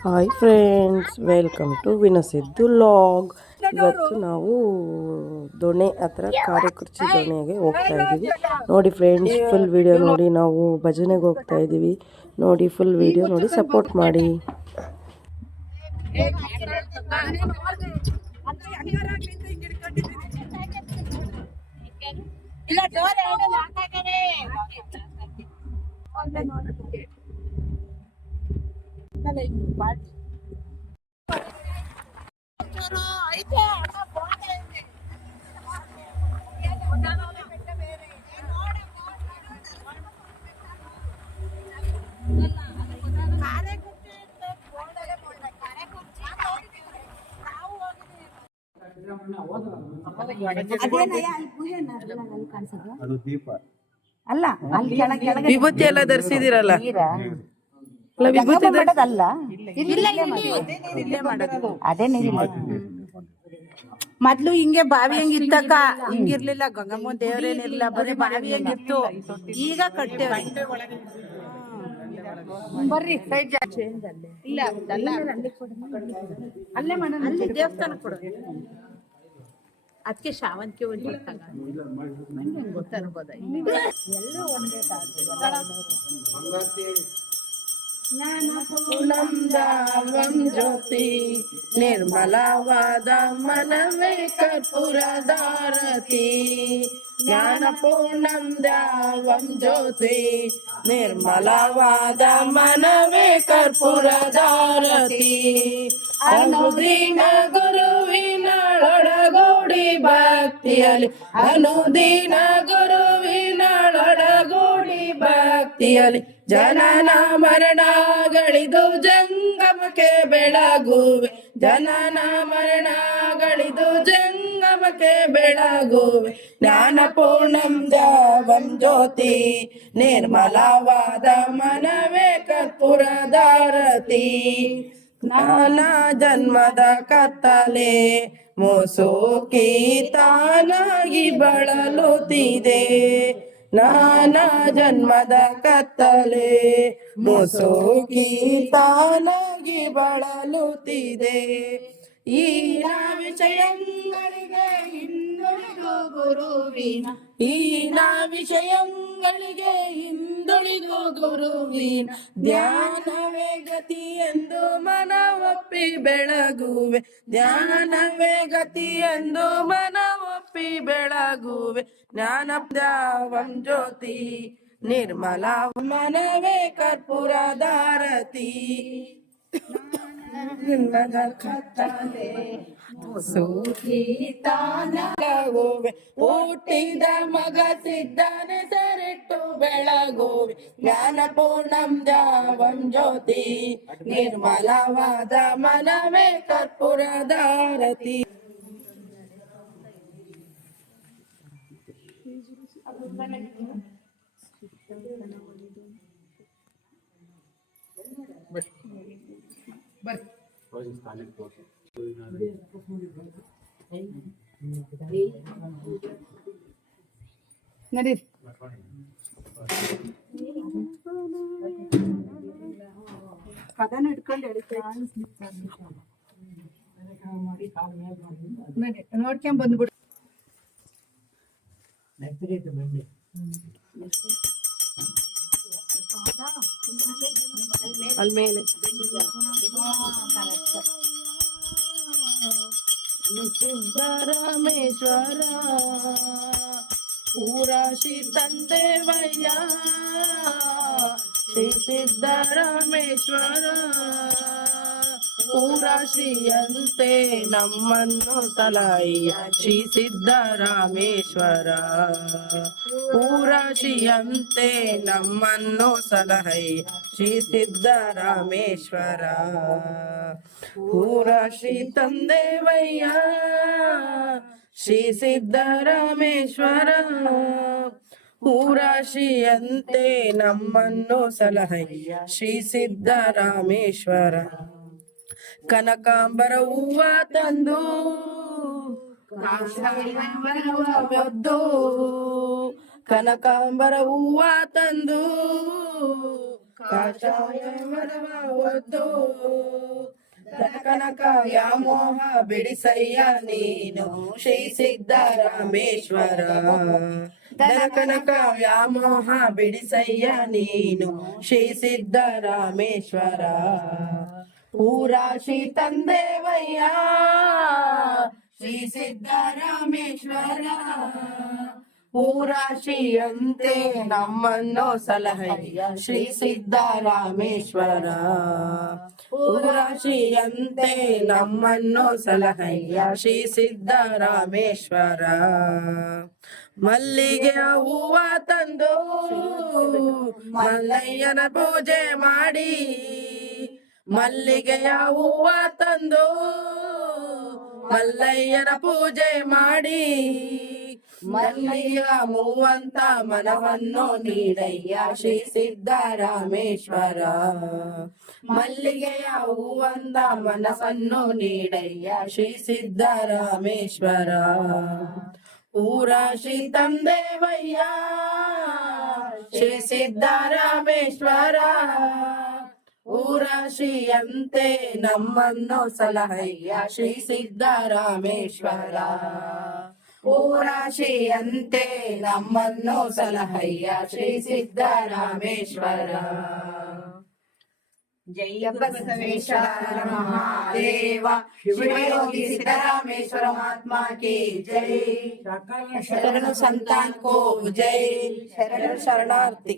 Hi friends welcome to Vinasiddu vlog ಇವತ್ತು ನಾವು ದೊಣೆ ಹತ್ರ ಕಾರೆಕುರ್ಚಿ ದೊಣೆಗೆ ಹೋಗ್ತಾ ಇದ್ದೀವಿ ನೋಡಿ ಫ್ರೆಂಡ್ಸ್ ಫುಲ್ ವಿಡಿಯೋ ನೋಡಿ ನಾವು ಭಜನೆಗೆ ಹೋಗ್ತಾ ಇದ್ದೀವಿ ನೋಡಿ ಫುಲ್ ವಿಡಿಯೋ ನೋಡಿ ಸಪೋರ್ಟ್ ಮಾಡಿ ಇಲ್ಲ ಡೋರ್ ಪಾರ್ಟಿ ಅಲ್ಲ ಅಲ್ಲಿ ಕೆಳಗೆ ಕೆಳಗೆ ವಿಭೂತಿ ಎಲ್ಲ ಧರಿಸಿದಿರಲ್ಲ ಅಲ್ಲ ವಿಭೂತಿ ಧರಿಸಿ ಮಾಡೋದಲ್ಲ ಅದೇ ನೀರಿಲ್ಲ ಮೊದ್ಲು ಹಿಂಗೆ ಬಾವಿ ಹೆಂಗಿತ್ತಕ್ಕ ಹಿಂಗಿರ್ಲಿಲ್ಲ. ಗಂಗಮ್ಮ ದೇವ್ರೇನಿರ್ಲಿಲ್ಲ ಬರೀ ಬಾವಿ ಹಂಗಿತ್ತು. ಈಗ ಕಟ್ಟೆ ಬರ್ರಿ ಸೈಡ್ ಇಲ್ಲ ಅಲ್ಲೇ ಅಲ್ಲಿ ದೇವಸ್ಥಾನ ಕೊಡು. ಅದಕ್ಕೆ ಶಾವಂತಿಗೆ ಒಂದು ಗೊತ್ತಾಗ್ಬೋದ? ಎಲ್ಲ ಒಂದೇ ದಾವಂ ಜ್ಯೋತಿ ನಿರ್ಮಲವಾದ ಮನವೇ ಕರ್ಪೂರದಾರತಿ ಜ್ಞಾನ ಪೂರ್ಣಂ ದಾವಂ ಜ್ಯೋತಿ ನಿರ್ಮಲವಾದ ಮನವೇ ಕರ್ಪೂರದಾರತಿ ಅನುದಿನ ಗುರುವಿನೊಳಗೂಡಿ ಭಕ್ತಿಯಲ್ಲಿ ಅನುದಿನ ಗುರುವಿನೊಳಗೂಡಿ ಭಕ್ತಿಯಲ್ಲಿ ಜನನ ಮರಣಗಳಿದು ಜಂಗಮಕ್ಕೆ ಬೆಳಗುವೆ. ಜನನ ಮರಣಗಳಿದು ಜಂಗಮಕ್ಕೆ ಬೆಳಗುವೆ. ಜ್ಞಾನ ಪೂರ್ಣಂ ಜ್ಯೋತಿ, ನಿರ್ಮಲವಾದ ಮನವೇ ಕರ್ಪೂರದಾರತಿ ನಾನಾ ಜನ್ಮದ ಕತ್ತಲೆ ಮುಸುಕಿ ತಾನಾಗಿ ಬಳಲುತ್ತಿದೆ. ನಾನಾ ಜನ್ಮದ ಕತ್ತಲೆ ಮುಸುಕಿ ತಾನಾಗಿ ಬಳಲುತ್ತಿದೆ. ಈ ವಿಷಯಗಳಿಗೆ ಹಿಂದುಳಿದು ಗುರುವಿನ, ಈ ವಿಷಯಗಳಿಗೆ ಹಿಂದುಳಿದು ಗುರುವಿನ ಧ್ಯಾನವೇ ಗತಿ ಎಂದು ಮನ ಒಪ್ಪಿ ಬೆಳಗುವೆ. ಧ್ಯಾನವೇ ಗತಿ ಎಂದು ಮನ ಒಪ್ಪಿ ಬೆಳಗುವೆ ಜ್ಞಾನ ದ್ಯಾವಂ ಜ್ಯೋತಿ ನಿರ್ಮಲ ಮನವೇ ಕರ್ಪೂರದಾರತಿ ನಿನ್ನದ ಕತ್ತಲೆ ಬೆಳಗುವೆ ಹುಟ್ಟಿದ ಮಗ ಸಿದ್ಧನೆ ಸರಿಟ್ಟು ಬೆಳಗುವೆ ಜ್ಞಾನ ಪೂರ್ಣಂ ಜಾವಂ ಜ್ಯೋತಿ ನಿರ್ಮಲವಾದ ಮನವೇ ಕರ್ಪೂರದಾರತಿ ನಡೀರಿ ಪದನ ಇಟ್ಕೊಂಡು ನೋಡ್ಕೊಂಡ್ ಬಂದ್ಬಿಡು ಅಲ್ಲಿ ಮೇಲೆ ಸಿದ್ದರಾಮೇಶ್ವರ ಊರಾಶಿ ತಂದೆವಯ್ಯ ಶ್ರೀ ಸಿದ್ದರಾಮೇಶ್ವರ ಊರಾಶಿಯಂತೆ ನಮ್ಮನ್ನು ತಲಾಯಿಯ ಶ್ರೀ ಸಿದ್ದರಾಮೇಶ್ವರ ಊರಾಶಿಯಂತೆ ನಮ್ಮನ್ನು ಸಲಹಯ್ಯ ಶ್ರೀ ಸಿದ್ದರಾಮೇಶ್ವರ ಊರಾಶಿ ತಂದೆವಯ್ಯ ಶ್ರೀ ಸಿದ್ದರಾಮೇಶ್ವರ ಊರಾಶಿಯಂತೆ ನಮ್ಮನ್ನು ಸಲಹಯ್ಯ ಶ್ರೀ ಸಿದ್ದರಾಮೇಶ್ವರ ಕನಕಾಂಬರ ಹೂವ ತಂದು ಒದ್ದು. ಕನಕಾಂಬರ ಹೂವ ತಂದು ಕಾಷಾಯ ಒದ್ದು. ಕನಕ ವ್ಯಾಮೋಹ ಬಿಡಿಸಯ್ಯ ನೀನು ಶ್ರೀ ಸಿದ್ದರಾಮೇಶ್ವರ ಕನಕ ವ್ಯಾಮೋಹ ಬಿಡಿಸಯ್ಯ ನೀನು ಶ್ರೀ ಸಿದ್ದರಾಮೇಶ್ವರ ಊರಾಶಿ ತಂದೇವಯ್ಯ, ಶ್ರೀ ಸಿದ್ದರಾಮೇಶ್ವರ. ಪೂರಾಶಿಯಂತೆ ನಮ್ಮನ್ನು ಸಲಹಯ್ಯ ಶ್ರೀ ಸಿದ್ದರಾಮೇಶ್ವರ. ಪೂರಾಶಿಯಂತೆ ನಮ್ಮನ್ನು ಸಲಹಯ್ಯ ಶ್ರೀ ಸಿದ್ದರಾಮೇಶ್ವರ. ಮಲ್ಲಿಗೆ ಹೂವ ತಂದು, ಮಲ್ಲಯ್ಯನ ಪೂಜೆ ಮಾಡಿ ಮಲ್ಲಿಗೆಯ ಹೂವ ತಂದು ಮಲ್ಲಯ್ಯನ ಪೂಜೆ ಮಾಡಿ, ಮಲ್ಲಿಯ ಮೂವಂತ ಮನವನ್ನು ನೀಡಯ್ಯ ಶ್ರೀ ಸಿದ್ದರಾಮೇಶ್ವರ. ಮಲ್ಲಿಗೆಯ ಹೂವಂತ ಮನಸ್ಸನ್ನು ನೀಡಯ್ಯ ಶ್ರೀ ಸಿದ್ದರಾಮೇಶ್ವರ. ಊರ ಶ್ರೀ ತಂದೇವಯ್ಯ, ಶ್ರೀ ಸಿದ್ದರಾಮೇಶ್ವರ. ಊರಾಶಿಯಂತೆ ನಮ್ಮನ್ನು ಸಲಹಯ್ಯ ಶ್ರೀ ಸಿದ್ದರಾಮೇಶ್ವರ ಊರಾಶಿಯಂತೆ ನಮ್ಮನ್ನು ಸಲಹಯ್ಯ ಶ್ರೀ ಸಿದ್ದರಾಮೇಶ್ವರ ಜಯ ಬಸವೇಶ್ವರ ಮಹಾದೇವ ಶಿವಯೋಗಿ ಸಿದ್ದರಾಮೇಶ್ವರ ಮಹಾತ್ಮ की जय ಶರಣು ಸಂತಾನ್ को जय ಶರಣು ಶರಣಾರ್ಥಿ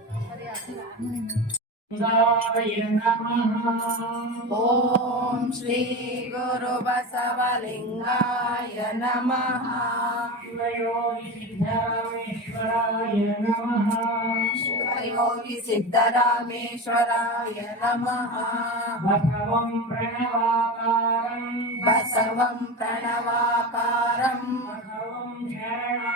ॐ श्रीगुरुबसवलिङ्गाय नमः शिवयोगिसिद्धरामेश्वराय नमः शिवयोगिसिद्धरामेश्वराय नमः बसवं प्रणवाकारम् बसवं प्रणवाकारम् बसवं शरणा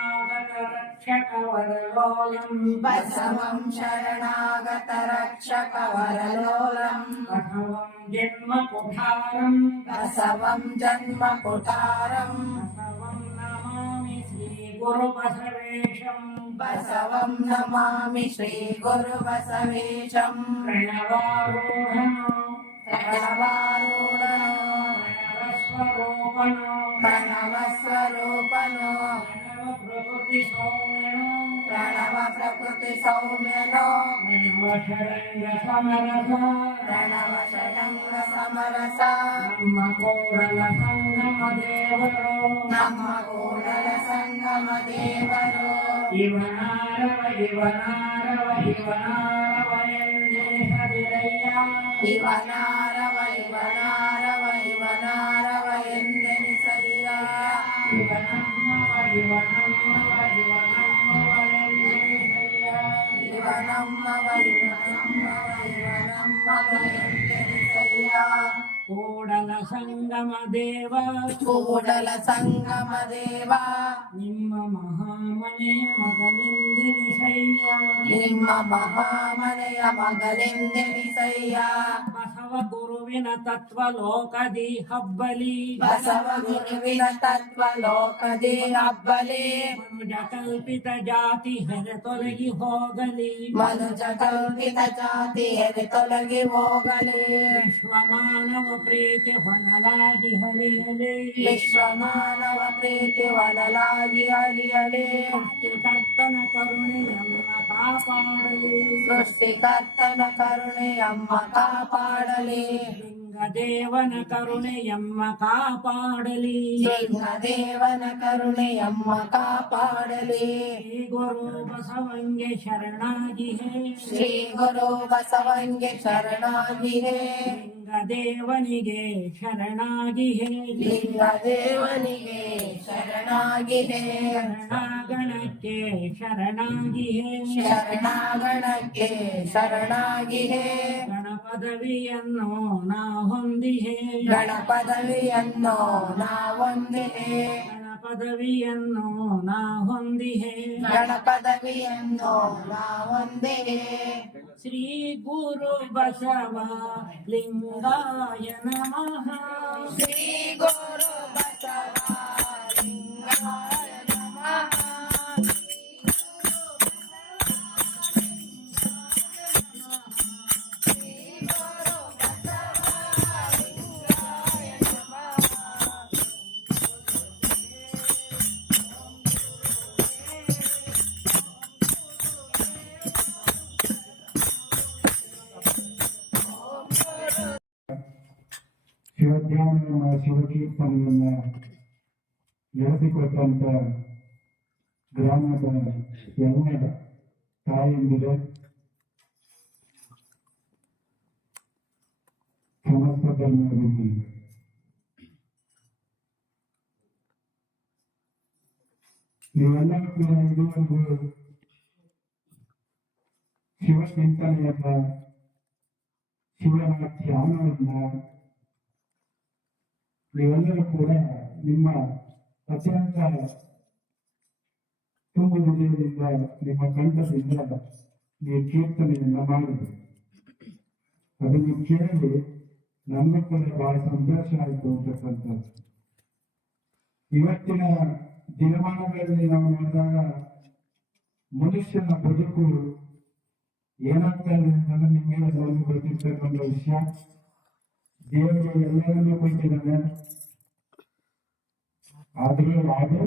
रक्षकवरलोलम् बसवम् शरणागतरक्षकवरलोलम् बसवम् जन्मकुठारम् बसवम् जन्मकुठारम् बसवम् नमामि श्रीगुरुबसवेशम् बसवं नमामि श्रीगुरुबसवेशम् प्रणवारूढनो प्रणवारूढनो प्रणवस्वरूपनो प्रणवस्वरूपनो ప్రకృతి సౌమ్యను ప్రణవ ప్రకృతి సౌమ్యను ప్రణవ షడంగ సమరస ప్రణవ షడంగ సమరస ನಮ್ಮ ಕೋಡಲ ಸಂಗಮ ದೇವರು ನಮ್ಮ ಕೋಡಲ ಸಂಗಮ ದೇವರು ಇವನಾರವ ಇವನಾರವ ಇವನಾರವ ಎಂದೆನಿಸದಿರಯ್ಯ ಇವನಾರವ ಇವನಾರವ वनम वरि वनम वरि ಕೂಡಲ ಸಂಗಮ ದೇವ ಕೂಡಲ ಸಂಗಮ ದೇವ ನಿಮ್ಮ ಮಹಾಮನೆಯ ಮಗನೆಂದೆನಿಸಯ್ಯ ನಿಮ್ಮ ಮಹಾಮನೆಯ ಮಗನೆಂದೆನಿಸಯ್ಯ ಬಸವ ಗುರುವಿನ ತತ್ವ ಲೋಕದಿ ಹಬ್ಬಲಿ ಬಸವ ಗುರುವಿನ ತತ್ವ ಲೋಕದಿ ಹಬ್ಬಲಿ ಮನುಜ ಕಲ್ಪಿತ ಜಾತಿ ಹೆರೆ ತೊಲಗಿ ಹೋಗಲಿ ಮನುಜ ಕಲ್ಪಿತ ಜಾತಿ ಎದೆ ತೊಲಗಿ ಹೋಗಲಿ ವಿಶ್ವಮಾನವ ಪ್ರೀತಿ ಹೊನಲಾಗಿ ಹರಿಯಲಿ. ವಿಶ್ವಮಾನವ ಪ್ರೀತಿ ಹೊನಲಾಗಿ ಹರಿಯಲಿ. ಕರ್ತನ ಕರುಣೆಯಮ್ಮ ಕಾಪಾಡಲಿ. ಸೃಷ್ಟಿಕರ್ತನ ಕರುಣೆಯಮ್ಮ ಕಾಪಾಡಲಿ. ಲಿಂಗದೇವನ ಕರುಣೆಯಮ್ಮ ಕಾಪಾಡಲಿ. ದೇವನ ಕರುಣೆಯಮ್ಮ ಕಾಪಾಡಲಿ. ಶ್ರೀ ಗುರು ಬಸವಂಗೆ ಶರಣಾಗಿ ಹೇ. ಶ್ರೀ ಗುರು ಬಸವಂಗೆ ಶರಣಾಗಿ ಹೇ. ಲಿಂಗದೇವನಿಗೆ ಶರಣಾಗಿ ಹೇ. ಲಿಂಗ ದೇವನಿಗೆ ಶರಣಾಗಿ ಹೇ ಶರಣಾಗಣಕ್ಕೆ ಶರಣಾಗಿ ಹೇ ಶರಣಾಗಣಕ್ಕೆ ಶರಣಾಗಿ ಹೇ ಗಣಪದವಿಯನ್ನು ನಾ ಹೊಂದಿಹೆ ಗಣಪದವಿಯನ್ನು ನಾವೊಂದಿಹೇ ಗಣಪದವಿಯನ್ನು ನಾ ಹೊಂದಿಹೆ ಗಣಪದವಿಯನ್ನು ನಾವೊಂದಿಹೇ ಶ್ರೀ ಗುರು ಬಸವ ಲಿಂಗಾಯ ನಮಃ. ಶ್ರೀ ಗುರು ಬಸವ ಶಿವಧ್ಯಾನವನ್ನ ಶಿವಕೀರ್ತನೆಯನ್ನ ನಡೆಸಿಕೊಟ್ಟಂತ ಗ್ರಾಮದ ಎಲ್ಲ ತಾಯಂದಿರ ಸಮಸ್ತ ಧರ್ಮದಲ್ಲಿ ನೀವೆಲ್ಲ ಕೂಡ ಇದುವರೆಗೂ ಶಿವ ಚಿಂತನೆಯನ್ನ ಶಿವನ ಧ್ಯಾನವನ್ನ ನೀವೆಲ್ಲರೂ ಕೂಡ ನಿಮ್ಮ ಅತ್ಯಂತ ತುಂಬು ಹೃದಯದಿಂದ ನಿಮ್ಮ ಕಂಠದಿಂದ ನೀವು ಕೀರ್ತನೆಯನ್ನ ಮಾಡಿದ್ರು. ಅದನ್ನು ಕೇಳಿ ನಮ್ಮ ಕೂಡ ಬಹಳ ಸಂತೋಷ ಆಯಿತು ಅಂತಕ್ಕಂಥದ್ದು. ಇವತ್ತಿನ ದಿನಮಾನಗಳಲ್ಲಿ ನಾವು ನೋಡಿದಾಗ ಮನುಷ್ಯನ ಬದುಕು ಏನಾಗ್ತಾ ಇದೆ ಅಂತಂದ್ರೆ ನಿಮಗೆ ಗೊತ್ತಿರ್ತಕ್ಕಂಥ ವಿಷಯ. ದೇವರು ಎಲ್ಲರನ್ನೂ ಕೊಟ್ಟಿದ್ದಾನೆ ಆದ್ರೆ ಅದು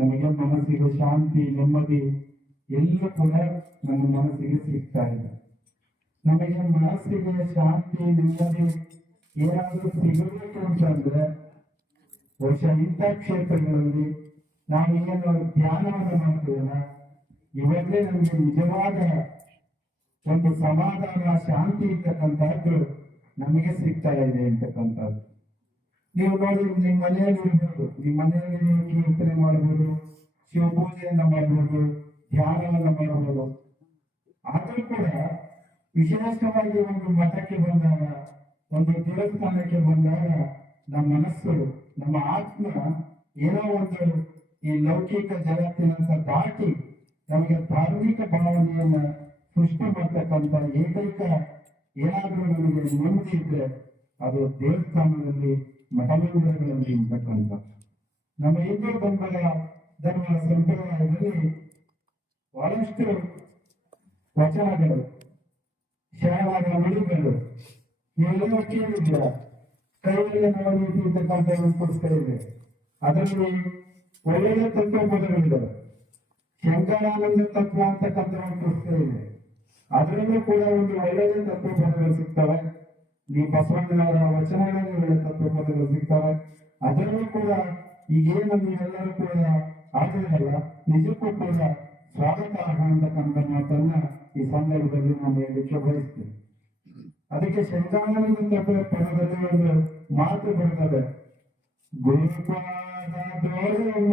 ನಮಗೆ ಮನಸ್ಸಿಗೆ ಶಾಂತಿ, ನೆಮ್ಮದಿ ಎಲ್ಲ ಕೂಡ ನಮ್ಮ ಮನಸ್ಸಿಗೆ ಸಿಗ್ತಾ ಇದೆ. ನಮಗೆ ಮನಸ್ಸಿಗೆ ಶಾಂತಿ, ನೆಮ್ಮದಿ ಏನಾದರೂ ಸಿಗಬೇಕು ಅಂತಂದ್ರೆ ಬಹುಶಃ ಇಂಥ ಕ್ಷೇತ್ರಗಳಲ್ಲಿ ನಾವು ಏನು ಧ್ಯಾನವನ್ನು ಮಾಡ್ತೀವಲ್ಲ, ಇವತ್ತೇ ನಮಗೆ ನಿಜವಾದ ಒಂದು ಸಮಾಧಾನ, ಶಾಂತಿ ಇರ್ತಕ್ಕಂಥದ್ದು ನಮಗೆ ಸಿಗ್ತಾ ಇದೆ ಅಂತಕ್ಕಂಥದ್ದು. ನೀವು ನೋಡಿ, ನಿಮ್ಮ ಮನೆಯಲ್ಲಿ ಇರ್ಬೋದು, ನಿಮ್ಮ ಮನೆಯಲ್ಲಿ ನೀವು ಕೀರ್ತನೆ ಮಾಡ್ಬೋದು, ಶಿವಪೂಜೆಯನ್ನು ಮಾಡ್ಬೋದು, ಧ್ಯಾನವನ್ನ ಮಾಡ್ಬೋದು. ಆದ್ರೂ ಕೂಡ ವಿಶೇಷವಾಗಿ ಒಂದು ಮಠಕ್ಕೆ ಬಂದಾಗ, ಒಂದು ದೇವಸ್ಥಾನಕ್ಕೆ ಬಂದಾಗ ನಮ್ಮ ಮನಸ್ಸು, ನಮ್ಮ ಆತ್ಮ ಏನೋ ಒಂದು ಈ ಲೌಕಿಕ ಜಗತ್ತಿನಂತ ದಾಟಿ ನಮಗೆ ಧಾರ್ಮಿಕ ಭಾವನೆಯನ್ನ ಸೃಷ್ಟಿ ಮಾಡ್ತಕ್ಕಂಥ ಏಕೈಕ ಏನಾದ್ರೂ ನಮಗೆ ನೆಮ್ಮದಿ ಇದ್ರೆ ಅದು ದೇವಸ್ಥಾನದಲ್ಲಿ ಮಠಮಂದಿರಗಳಲ್ಲಿ ಇರ್ತಕ್ಕಂಥ ನಮ್ಮ ಹಿಂದೂ ಧರ್ಮದ ಧರ್ಮ ಸಂಪ್ರದಾಯದಲ್ಲಿ ಬಹಳಷ್ಟು ವಚನಗಳು ಶರಣಾದ ನುಡಿಗಳು ಇವೆಲ್ಲ ಕೇಳಿದ್ದೀರ? ಕೈಯಲ್ಲಿ ರೀತಿ ಇರ್ತಕ್ಕಂಥ ಒಂದು ಪುಸ್ತಕ ಇದೆ. ಅದರಲ್ಲಿ ಒಳ್ಳೆಯ ತತ್ವಪದಗಳಿದೆ ಶಂಕರಾನಂದ ತತ್ವ ಅಂತಕ್ಕಂಥ ಒಂದು ಪುಸ್ತಕ ಇದೆ. ಅದರಲ್ಲೂ ಕೂಡ ಒಂದು ಒಳ್ಳೆಯ ತತ್ವಪದಗಳು ಸಿಗ್ತವೆ. ಈ ಬಸವಣ್ಣನವರ ವಚನಗಳಲ್ಲಿ ಒಳ್ಳೆಯ ತತ್ವಪದಗಳು ಸಿಗ್ತವೆ. ಅದರಲ್ಲೂ ಕೂಡ ಈಗೇನು ನೀವೆಲ್ಲರೂ ಕೂಡ ಆಗಿರಲ್ಲ ನಿಜಕ್ಕೂ ಕೂಡ ಸ್ವಾಗತ ಅಂತಕ್ಕಂಥ ಮಾತನ್ನ ಈ ಸಂದರ್ಭದಲ್ಲಿ ನಾನು ಹೇಳಲಿಕ್ಕೆ ಬಯಸ್ತೇನೆ. ಅದಕ್ಕೆ ಶಂಕರಾನಂದ ಪದದಲ್ಲಿ ಒಂದು ಮಾತು ಬರ್ತದೆ. ಗುರುಪಾದ ಜನ್ಮ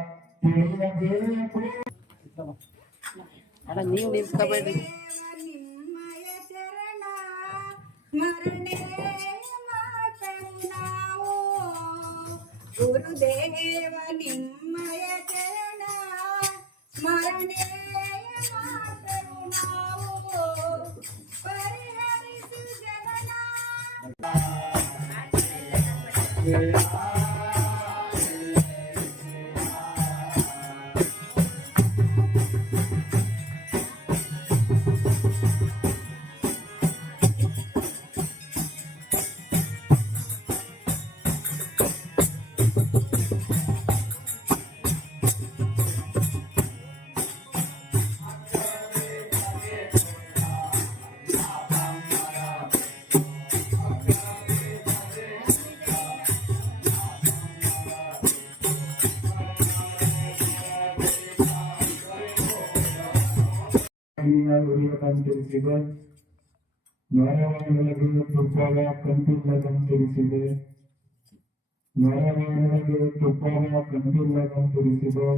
అలా నీవు నింపుకోబడి. గురుదేవ నిమ్మయ చరణ స్మరణే పరిహరిసు జగనా ನಿಮ್ಮಯ ಚರಣ ಸ್ಮರಣೆ ಮಾಡ್ತೇವು ನಾವು ಪರಿಹರಿಸು ಜಗನ ಉರಿಯದಂತಿರಿಸಿದೆ ನರವಣಗಳಿಗೆ ತುಪ್ಪದ ಕಂಟಿಲ್ಲದಂತಿರಿಸಿದೆ ನರವಣಗಳಿಗೆ ತುಪ್ಪದ ಕಂಟಿಲ್ಲದಂತಿರಿಸಿದೆ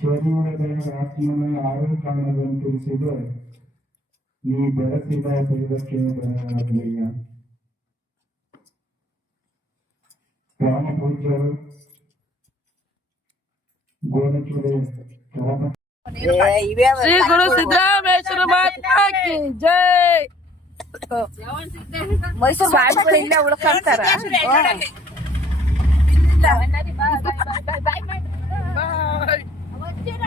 ಶರೀರದ ಆತ್ಮನ ಆರು ಕಾಣದಂತಿರಿಸಿದೆ ನೀ ಬೆಳೆಸಿದ ದೈವಕ್ಕೆ ಬೆಳೆಯಾಗಲಿಲ್ಲ ಗ್ರಾಮ ಪೂಜ್ಯರು ಗೋಣಚೂರೆ ಕರಪ ಶ್ರೀ ಗುರು ಸಿದ್ದರಾಮೇಶ್ವರ ಮಹಾತ್ಮಕ್ಕೆ ಜೈ ಸ್ವಾಮಿಗಳು ಇಲ್ಲೇ ಉಳ್ಕೊಂತಾರ ವಜ್ರ